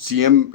CM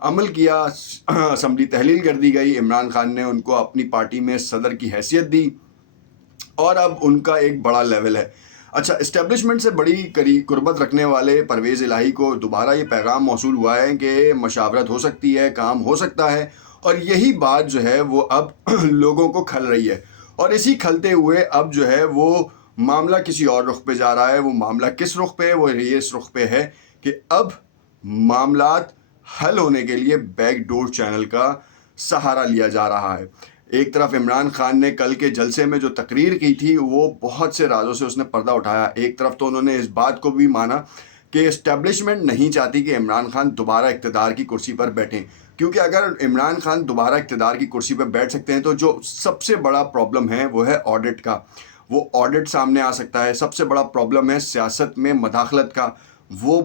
عمل کیا، assembly تحلیل کر دی گئی، عمران خان نے ان کو اپنی پارٹی میں صدر کی حیثیت دی اور اب ان کا ایک بڑا لیول ہے۔ اچھا، اسٹیبلشمنٹ سے بڑی قربت رکھنے والے پرویز الہی کو دوبارہ یہ پیغام موصول ہوا ہے کہ مشاورت ہو سکتی ہے، کام ہو سکتا ہے، اور یہی بات جو ہے وہ اب لوگوں کو کھل رہی ہے، اور اسی کھلتے ہوئے اب جو ہے وہ معاملہ کسی اور رخ پہ جا رہا ہے۔ وہ معاملہ کس رخ پہ ہے؟ وہ یہ اس رخ پہ ہے کہ اب معاملات حل ہونے کے لیے بیک ڈور چینل کا سہارا لیا جا رہا ہے۔ ایک طرف عمران خان نے کل کے جلسے میں جو تقریر کی تھی وہ بہت سے رازوں سے اس نے پردہ اٹھایا۔ ایک طرف تو انہوں نے اس بات کو بھی مانا کہ اسٹیبلشمنٹ نہیں چاہتی کہ عمران خان دوبارہ اقتدار کی کرسی پر بیٹھیں، کیونکہ اگر عمران خان دوبارہ اقتدار کی کرسی پر بیٹھ سکتے ہیں تو جو سب سے بڑا پرابلم ہے وہ ہے آڈٹ کا، وہ آڈٹ سامنے آ سکتا ہے۔ سب سے بڑا پرابلم ہے سیاست میں مداخلت کا، وہ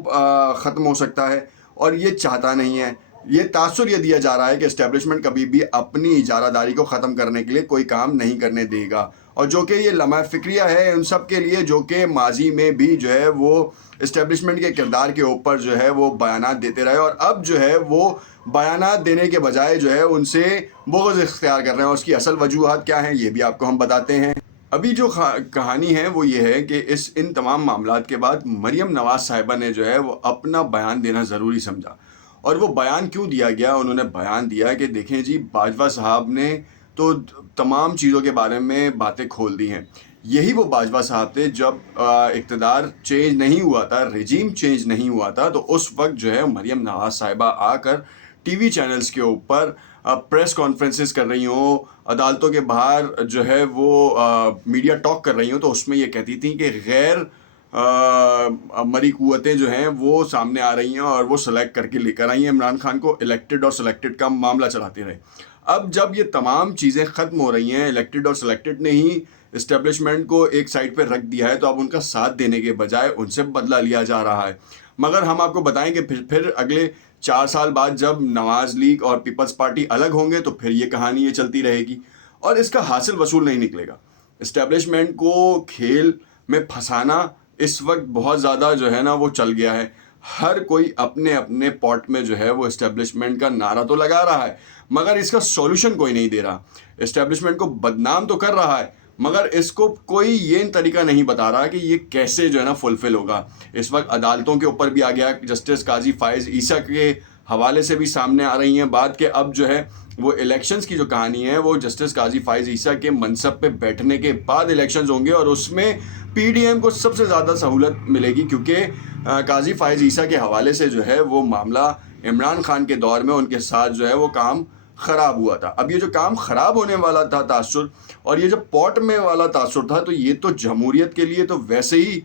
ختم ہو سکتا ہے، اور یہ چاہتا نہیں ہے۔ یہ تاثر یہ دیا جا رہا ہے کہ اسٹیبلشمنٹ کبھی بھی اپنی اجارہ داری کو ختم کرنے کے لیے کوئی کام نہیں کرنے دے گا، اور جو کہ یہ لمحہ فکریہ ہے ان سب کے لیے جو کہ ماضی میں بھی جو ہے وہ اسٹیبلشمنٹ کے کردار کے اوپر جو ہے وہ بیانات دیتے رہے، اور اب جو ہے وہ بیانات دینے کے بجائے جو ہے ان سے بغض اختیار کر رہے ہیں۔ اور اس کی اصل وجوہات کیا ہیں یہ بھی آپ کو ہم بتاتے ہیں۔ ابھی جو کہانی ہے وہ یہ ہے کہ ان تمام معاملات کے بعد مریم نواز صاحبہ نے جو ہے وہ اپنا بیان دینا ضروری سمجھا، اور وہ بیان کیوں دیا گیا؟ انہوں نے بیان دیا کہ دیکھیں جی، باجوہ صاحب نے تو تمام چیزوں کے بارے میں باتیں کھول دی ہیں۔ یہی وہ باجوہ صاحب تھے جب اقتدار چینج نہیں ہوا تھا، رجیم چینج نہیں ہوا تھا، تو اس وقت جو ہے مریم نواز صاحبہ آ کر ٹی وی چینلز کے اوپر پریس کانفرنسز کر رہی ہوں، عدالتوں کے باہر جو ہے وہ میڈیا ٹاک کر رہی ہوں، تو اس میں یہ کہتی تھیں کہ غیر مری قوتیں جو ہیں وہ سامنے آ رہی ہیں اور وہ سلیکٹ کر کے لے کر آئی ہیں عمران خان کو۔ الیکٹڈ اور سلیکٹڈ کا معاملہ چلاتے رہے۔ اب جب یہ تمام چیزیں ختم ہو رہی ہیں، الیکٹڈ اور سلیکٹڈ نے ہی اسٹیبلشمنٹ کو ایک سائڈ پہ رکھ دیا ہے، تو اب ان کا ساتھ دینے کے بجائے ان سے بدلہ لیا جا رہا ہے۔ مگر ہم آپ کو بتائیں کہ پھر اگلے 4 سال بعد جب نواز لیگ اور پیپلز پارٹی الگ ہوں گے تو پھر یہ کہانی یہ چلتی رہے گی، اور اس کا حاصل وصول نہیں نکلے گا۔ اسٹیبلشمنٹ کو کھیل میں پھنسانا اس وقت بہت زیادہ جو ہے نا وہ چل گیا ہے۔ ہر کوئی اپنے اپنے پاٹ میں جو ہے وہ اسٹیبلشمنٹ کا نعرہ تو لگا رہا ہے، مگر اس کا سولوشن کوئی نہیں دے رہا۔ اسٹیبلشمنٹ کو بدنام تو کر رہا ہے، مگر اس کو کوئی یہ طریقہ نہیں بتا رہا کہ یہ کیسے جو ہے نا فلفل ہوگا۔ اس وقت عدالتوں کے اوپر بھی آ گیا، جسٹس قاضی فائز عیسیٰ کے حوالے سے بھی سامنے آ رہی ہیں بات کہ اب جو ہے وہ الیکشنز کی جو کہانی ہے وہ جسٹس قاضی فائز عیسیٰ کے منصب پہ بیٹھنے کے بعد الیکشنز ہوں گے، اور اس میں پی ڈی ایم کو سب سے زیادہ سہولت ملے گی، کیونکہ قاضی فائز عیسیٰ کے حوالے سے جو ہے وہ معاملہ عمران خان کے دور میں ان کے ساتھ جو ہے وہ کام خراب ہوا تھا۔ اب یہ جو کام خراب ہونے والا تھا تاثر، اور یہ جو پاٹ میں والا تاثر تھا، تو یہ تو جمہوریت کے لیے تو ویسے ہی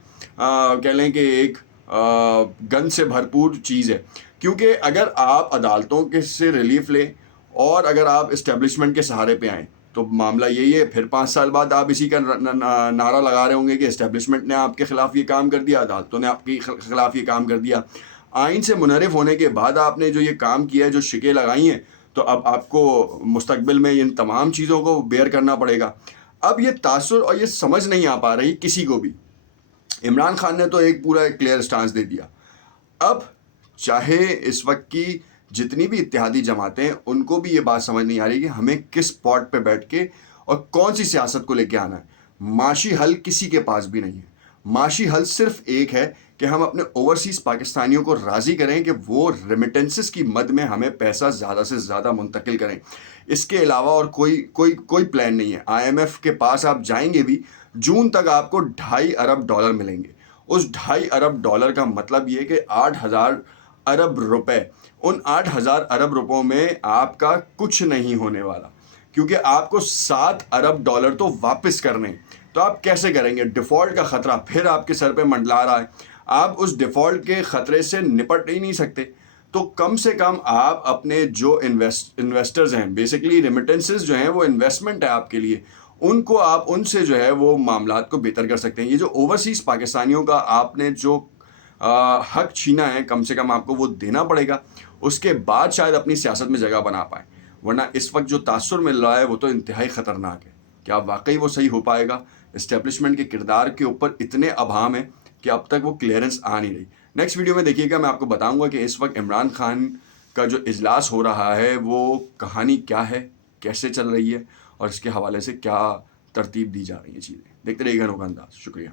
کہہ لیں کہ ایک گند سے بھرپور چیز ہے، کیونکہ اگر آپ عدالتوں کے سے ریلیف لیں اور اگر آپ اسٹیبلشمنٹ کے سہارے پہ آئیں تو معاملہ یہی ہے، پھر 5 سال بعد آپ اسی کا نعرہ لگا رہے ہوں گے کہ اسٹیبلشمنٹ نے آپ کے خلاف یہ کام کر دیا، عدالتوں نے آپ کے خلاف یہ کام کر دیا۔ آئین سے منحرف ہونے کے بعد آپ نے جو یہ کام کیا ہے، جو شکیں لگائی ہیں، تو اب آپ کو مستقبل میں ان تمام چیزوں کو بیئر کرنا پڑے گا۔ اب یہ تاثر اور یہ سمجھ نہیں آ پا رہی کسی کو بھی۔ عمران خان نے تو ایک پورا کلیئر سٹانس دے دیا، اب چاہے اس وقت کی جتنی بھی اتحادی جماعتیں ہیں ان کو بھی یہ بات سمجھ نہیں آ رہی کہ ہمیں کس پاٹ پہ بیٹھ کے اور کون سی سیاست کو لے کے آنا ہے۔ معاشی حل کسی کے پاس بھی نہیں ہے۔ معاشی حل صرف ایک ہے کہ ہم اپنے اوورسیز پاکستانیوں کو راضی کریں کہ وہ ریمیٹنسز کی مد میں ہمیں پیسہ زیادہ سے زیادہ منتقل کریں۔ اس کے علاوہ اور کوئی پلان نہیں ہے۔ آئی ایم ایف کے پاس آپ جائیں گے بھی، جون تک آپ کو $2.5 ارب ملیں گے۔ اس $2.5 ارب کا مطلب یہ کہ 8,000 ارب روپے، ان 8,000 ارب روپوں میں آپ کا کچھ نہیں ہونے والا، کیونکہ آپ کو $7 ارب تو واپس کرنے۔ تو آپ کیسے کریں گے؟ ڈیفالٹ کا خطرہ پھر آپ کے سر پہ منڈلا رہا ہے، آپ اس ڈیفالٹ کے خطرے سے نپٹ ہی نہیں سکتے۔ تو کم سے کم آپ اپنے جو انویسٹرز ہیں، بیسیکلی ریمیٹنسز جو ہیں وہ انویسٹمنٹ ہے آپ کے لیے، ان کو آپ ان سے جو ہے وہ معاملات کو بہتر کر سکتے ہیں۔ یہ جو اوورسیز پاکستانیوں کا آپ نے جو حق چھینا ہے، کم سے کم آپ کو وہ دینا پڑے گا، اس کے بعد شاید اپنی سیاست میں جگہ بنا پائیں، ورنہ اس وقت جو تاثر مل رہا ہے وہ تو انتہائی خطرناک ہے۔ کیا واقعی وہ صحیح ہو پائے گا؟ اسٹیبلشمنٹ کے کردار کے اوپر اتنے ابہام ہیں کہ اب تک وہ کلیئرنس آ نہیں رہی۔ نیکسٹ ویڈیو میں دیکھیے گا، میں آپ کو بتاؤں گا کہ اس وقت عمران خان کا جو اجلاس ہو رہا ہے وہ کہانی کیا ہے، کیسے چل رہی ہے، اور اس کے حوالے سے کیا ترتیب دی جا رہی ہیں چیزیں. دیکھتے رہیے گھنوں کا انداز. شکریہ.